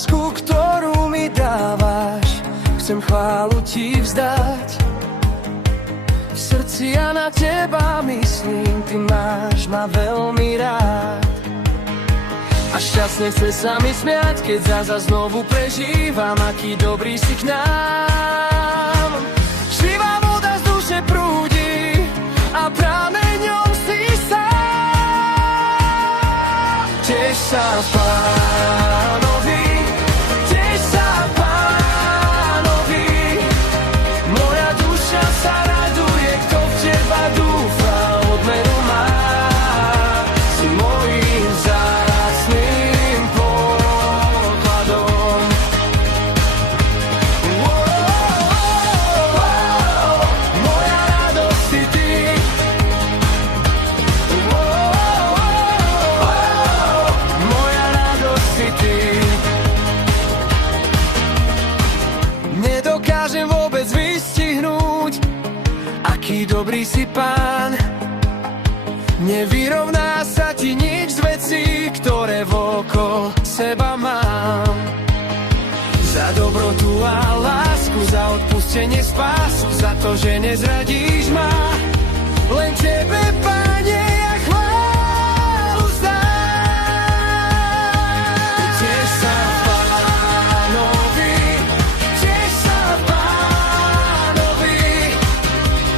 lásku, ktorú mi dávaš. Chcem chválu ti vzdať. V srdci ja na teba myslím, ty máš ma veľmi rád. A šťastne chce sa mi smiať, keď zasa znovu prežívam, aký dobrý si k nám. Živá voda z duše prúdi a prameňom si sám. Tiež sa v Pánovi, tiež sa v Pánovi. Moja duša sa raduje, kto v teba dúfa, odmenu má. Si mojím vzácnym pokladom. Moja radosť si ty. Moja radosť si ty. Nedokážem vôbec vystihnúť, aký dobrý si Pán. Nevyrovná sa ti nič z vecí, ktoré vokolo seba mám. Za dobrotu a lásku, za odpustenie, spásu, za to, že nezradíš ma. Len tebe, Pane, ja chválu vzdám. Tiež sa v Pánovi, tiež sa v Pánovi.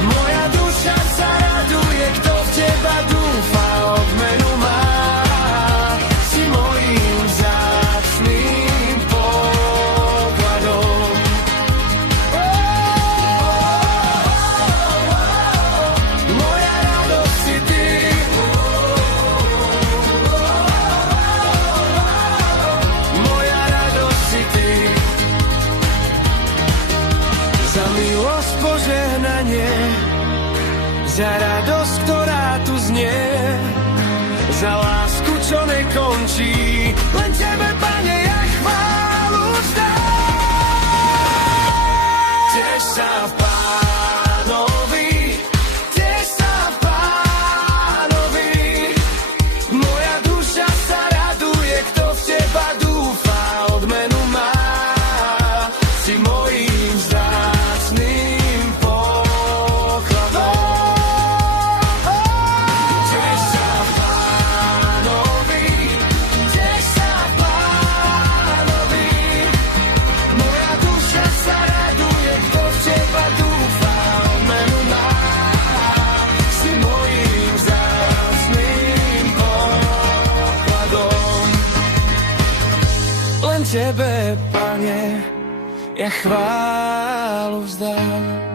Moja duša sa raduje, kto v teba dúfa, odmenu má. Si mojím vzácnym pokladom. Moja radosť si ty. Moja radosť si ty. Za milosť, požehnanie, za radosť, ktorá tu znie, za lásku, čo nekončí. Len tebe, Pane, ja chválu vzdám. Tiež sa v Pánovi, tiež sa v Pánovi. Moja duša sa raduje, kto v teba dúfa, odmenu má. Si mojím vzácnym pokladom. Tiež sa v Pánovi, tiež sa v Pánovi. Moja duša sa raduje, kto v teba dúfa, odmenu má. Si mojím vzácnym pokladom. Len tebe, Pane, ja chválu vzdám.